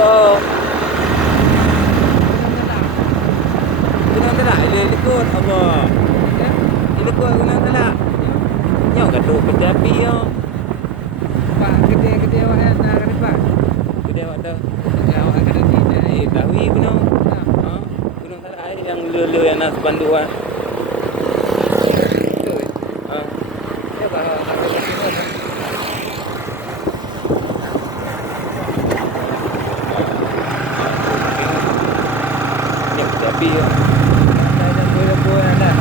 oh. Gunung Telak dia ikut apa? Dia ikut Gunung Telak. Nyo gaduh pecah api yo. Pak gede-gede awak nak kena pak. Gede awak dah. Awak kena tidak. Tahu gunung. Ha? Gunung Telak yang lulu yang nak sepanduan. Betul. Ha. Ya kalau nak kena. Nyo pecah api yo. Ada lembu ada.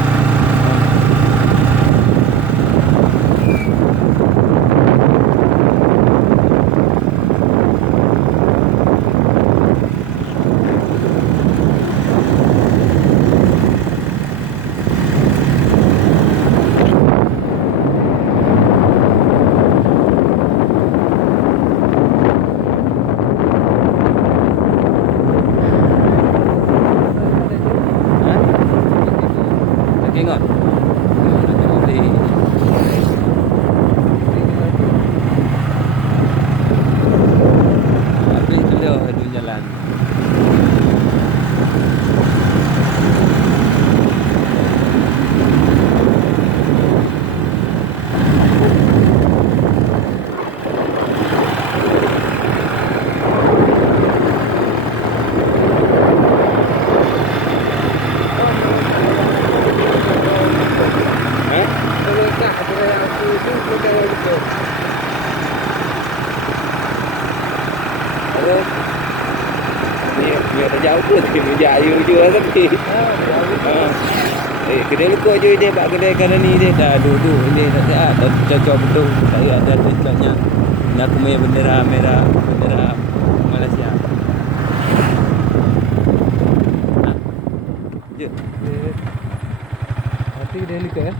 Tengok. Habis dulu adu jalan. Kalau tak ada aku tu bukan itu. Terus dia jauh pun dia jauh juga tapi. Kedai luka je dia bak kedai kan ni dia dah duduk ni dah cocok betul. Saya ada tulisnya nak punya bendera merah, bendera Malaysia. Ha? Je. Nanti dia luka ya.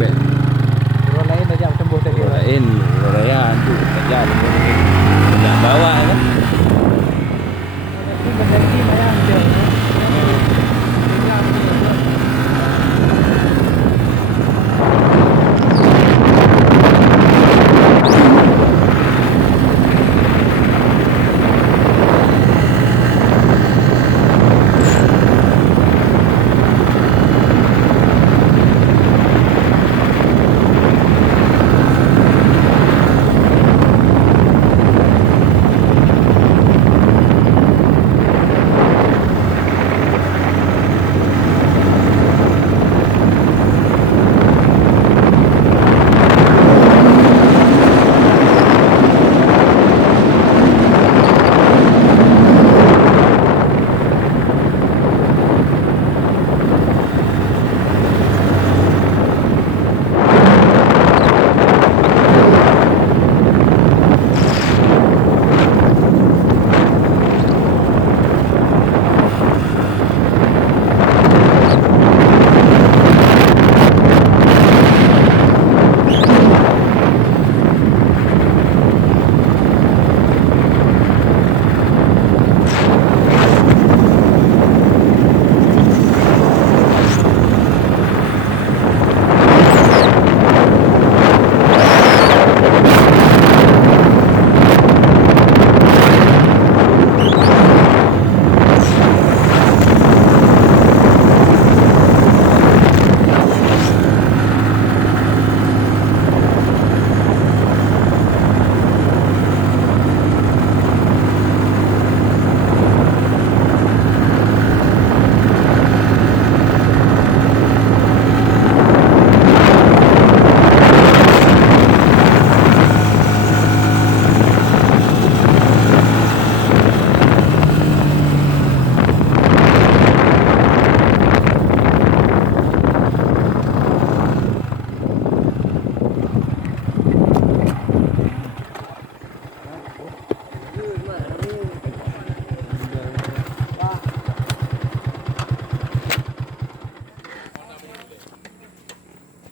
Ben. Orang lain dah jauh tembus tadi. Orang lain, orang raya tu kerja di bawah kan.